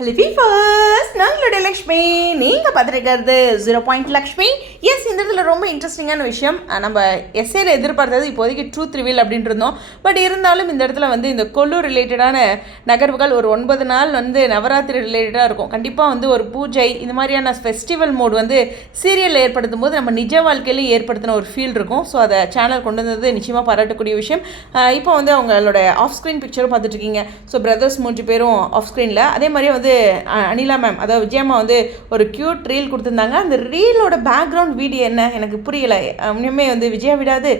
Hello ஃபீஃபர்ஸ், நாங்களுடைய Lakshmi. நீங்கள் பார்த்துருக்கிறது 0 Lakshmi. S, இந்த இடத்துல ரொம்ப இன்ட்ரெஸ்டிங்கான விஷயம். நம்ம எஸ்ஏல எதிர்பார்த்தது இப்போதைக்கு ட்ரூத் ரிவீல் அப்படின்ட்டு இருந்தோம். பட் இருந்தாலும் இந்த இடத்துல இந்த கொல்லூர் ரிலேட்டடான நகர்வுகள் ஒரு 9 நாள் நவராத்திரி ரிலேட்டடாக இருக்கும். கண்டிப்பாக ஒரு பூஜை இந்த மாதிரியான ஃபெஸ்டிவல் மோட் சீரியலில் ஏற்படுத்தும் போது நம்ம நிஜ வாழ்க்கையிலையும் ஏற்படுத்தின ஒரு ஃபீல் இருக்கும். ஸோ அதை சேனல் கொண்டு வந்தது நிச்சயமாக பாராட்டக்கூடிய விஷயம். இப்போ அவங்களோட ஆஃப் ஸ்க்ரீன் பிக்சரும் பார்த்துட்ருக்கீங்க. ஸோ பிரதர்ஸ் 3 பேரும் ஆஃப் ஸ்க்ரீனில், அதே மாதிரி அனிலா மேம், அதாவது விஜயம்மா ஒரு க்யூட் ரீல் கொடுத்துருந்தாங்க. அந்த ரீலோட பேக்ரவுண்ட் வீடியோ என்ன எனக்கு புரியலை. இன்னுமே விஜயா விடாது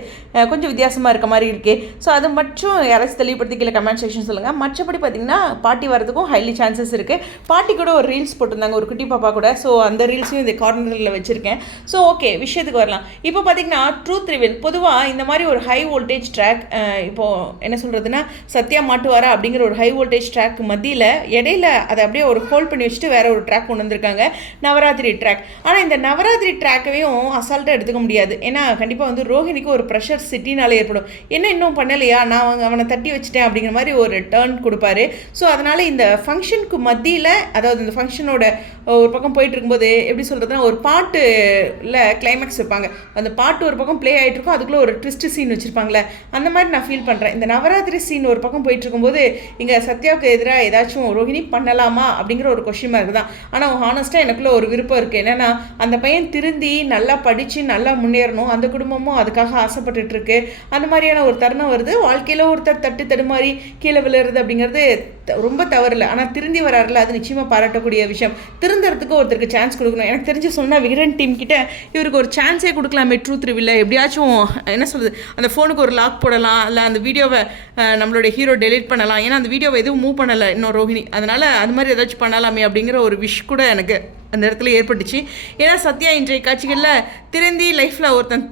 கொஞ்சம் வித்தியாசமாக இருக்க மாதிரி இருக்கே. ஸோ அது மட்டும் யாராச்சும் தெளிவுபடுத்தி கீழே கமெண்ட் செக்ஷன் சொல்லுங்கள். மற்றபடி பார்த்திங்கன்னா பாட்டி வரதுக்கும் ஹைலி சான்சஸ் இருக்குது. பாட்டி கூட ஒரு ரீல்ஸ் போட்டிருந்தாங்க, ஒரு குட்டி பாப்பா கூட. ஸோ அந்த ரீல்ஸையும் இந்த கார்னரில் வச்சுருக்கேன். ஸோ ஓகே, விஷயத்துக்கு வரலாம். இப்போ பார்த்திங்கன்னா ட்ரூத் ரிவீல் பொதுவாக இந்த மாதிரி ஒரு ஹை வோல்டேஜ் ட்ராக், இப்போது என்ன சொல்கிறதுனா சத்யா மாட்டுவாரா அப்படிங்கிற ஒரு ஹை வோல்டேஜ் ட்ராக் மத்தியில் இடையில அதை அப்படியே ஒரு ஹோல்ட் பண்ணி வச்சுட்டு வேற ஒரு ட்ராக் கொண்டு வந்திருக்காங்க, நவராத்திரி ட்ராக். ஆனால் இந்த நவராத்திரி ட்ராக்கையும் அசால்ட்டாக எடுத்துக்க முடியாது. ஏன்னா கண்டிப்பாக ரோஹிணிக்கு ஒரு ப்ரெஷர் சிட்டினால ஏற்படும். என்ன இன்னும் பண்ணலையா, நான் அவனை தட்டி வச்சுட்டேன் அப்படிங்கிற மாதிரி ஒரு டர்ன் கொடுப்பாரு. ஸோ அதனால் இந்த ஃபங்க்ஷனுக்கு மத்தியில், அதாவது இந்த ஃபங்க்ஷனோட ஒரு பக்கம் போயிட்டு இருக்கும்போது எப்படி சொல்கிறதுனா, ஒரு பாட்டுல கிளைமேக்ஸ் வைப்பாங்க. அந்த பாட்டு ஒரு பக்கம் ப்ளே ஆகிட்டு இருக்கும், அதுக்குள்ளே ஒரு ட்விஸ்ட் சீன் வச்சுருப்பாங்களே, அந்த மாதிரி நான் ஃபீல் பண்ணுறேன். இந்த நவராத்திரி சீன் ஒரு பக்கம் போயிட்டு இருக்கும்போது இங்கே சத்யாவுக்கு எதிராக ஏதாச்சும் ரோஹிணி பண்ணலாமா அப்படிங்கிற ஒரு கொஸ்டின் மார்க் தான். ஆனால் ஹானஸ்ட்டாக எனக்குள்ள ஒரு விருப்பம் இருக்குது. என்னென்னா, அந்த பையன் திருந்தி நல்லா படித்து நல்லா முன்னேறணும், அந்த குடும்பமும் அதுக்காக ஆசைப்பட்டுட்டு இருக்கு. அந்த மாதிரியான ஒரு தருணம் வருது. வாழ்க்கையில் ஒருத்தர் தட்டு தடுமாறி கீழே விழுறது அப்படிங்கிறது ரொம்ப தவறில்லை. ஆனால் திருந்தி வராருல, அது நிச்சயமாக பாராட்டக்கூடிய விஷயம். திருந்துறதுக்கு ஒருத்தருக்கு சான்ஸ் கொடுக்கணும். எனக்கு தெரிஞ்சு சொன்னால் விகடன் டீம் கிட்ட இவருக்கு ஒரு சான்ஸே கொடுக்கலாமே ட்ரூத் ரிவீல். எப்படியாச்சும் என்ன சொல்கிறது, அந்த ஃபோனுக்கு ஒரு லாக் போடலாம், இல்லை அந்த வீடியோவை நம்மளுடைய ஹீரோ டெலீட் பண்ணலாம். ஏன்னா அந்த வீடியோவை எதுவும் மூவ் பண்ணலை இன்னும் ரோஹிணி, அதனால் அது மாதிரி ஏதாச்சும் பண்ணலாமே அப்படிங்கிற ஒரு விஷ் கூட எனக்கு அந்த இடத்துல ஏற்பட்டுச்சு. ஏன்னா சத்யா இன்றைய காட்சிகளில் திருந்தி லைஃப்பில் ஒருத்தன்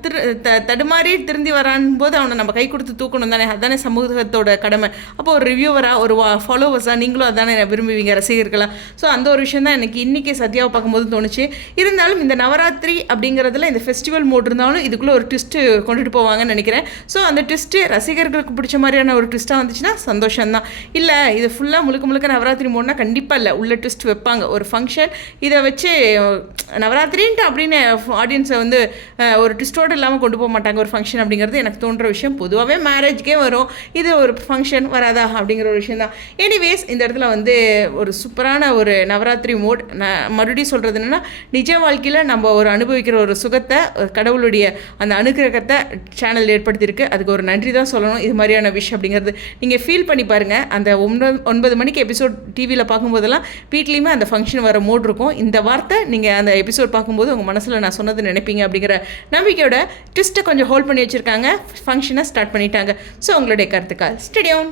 தடுமாறி திருந்தி வரான் போது அவனை நம்ம கை கொடுத்து தூக்கணும் தானே, அதுதானே சமூகத்தோட கடமை. அப்போ ஒரு ரிவ்யூவராக, ஒரு ஃபாலோவர்ஸாக நீங்களும் அதானே விரும்புவீங்க, ரசிகர்களாக. ஸோ அந்த ஒரு விஷயம் தான் எனக்கு இன்றைக்கி சத்யாவை பார்க்கும்போது தோணுச்சு. இருந்தாலும் இந்த நவராத்திரி அப்படிங்கிறதுல இந்த ஃபெஸ்டிவல் மோட் இருந்தாலும் இதுக்குள்ளே ஒரு ட்விஸ்ட்டு கொண்டுட்டு போவாங்கன்னு நினைக்கிறேன். ஸோ அந்த ட்விஸ்ட்டு ரசிகர்களுக்கு பிடிச்ச மாதிரியான ஒரு ட்விஸ்ட்டாக வந்துச்சுன்னா சந்தோஷம்தான். இல்லை இது ஃபுல்லாக முழுக்க நவராத்திரி மோட்னா கண்டிப்பாக இல்லை, உள்ள ட்விஸ்ட் வைப்பாங்க. ஒரு ஃபங்க்ஷன் இதை வச்சு நவராத்திரின்ட்டு அப்படின்னு ஆடியன்ஸை ஒரு ட்விஸ்டோடு இல்லாமல் கொண்டு போக மாட்டாங்க ஒரு ஃபங்க்ஷன் அப்படிங்கிறது எனக்கு தோன்ற விஷயம். பொதுவாகவே மேரேஜ்க்கே வரும், இது ஒரு ஃபங்க்ஷன் வராதா அப்படிங்கிற ஒரு விஷயம் தான். எனிவேஸ், இந்த இடத்துல ஒரு சூப்பரான ஒரு நவராத்திரி மோட். நான் மறுபடியும் சொல்கிறது என்னென்னா, நிஜ வாழ்க்கையில் நம்ம ஒரு அனுபவிக்கிற ஒரு சுகத்தை, கடவுளுடைய அந்த அனுகிரகத்தை சேனல் ஏற்படுத்தியிருக்கு. அதுக்கு ஒரு நன்றி தான் சொல்லணும். இது மாதிரியான விஷயம் அப்படிங்கிறது நீங்கள் ஃபீல் பண்ணி பாருங்கள். அந்த 9 மணிக்கு எபிசோட் டிவியில் பார்க்கும்போதெல்லாம் வீட்லேயுமே அந்த ஃபங்க்ஷன் வர மோட் இருக்கும். இந்த வார்த்தை நீங்கள் அந்த எபிசோட் பார்க்கும்போது உங்கள் மனசில் நான் சொன்னது நினைப்பீங்க அப்படிங்கிற நம்பிக்கையோட ட்விஸ்ட்டை கொஞ்சம் ஹோல்ட் பண்ணி வச்சுருக்காங்க. ஃபங்க்ஷனை ஸ்டார்ட் பண்ணிட்டாங்க. ஸோ உங்களுடைய கருத்துக்கள் ஸ்டேடியம்.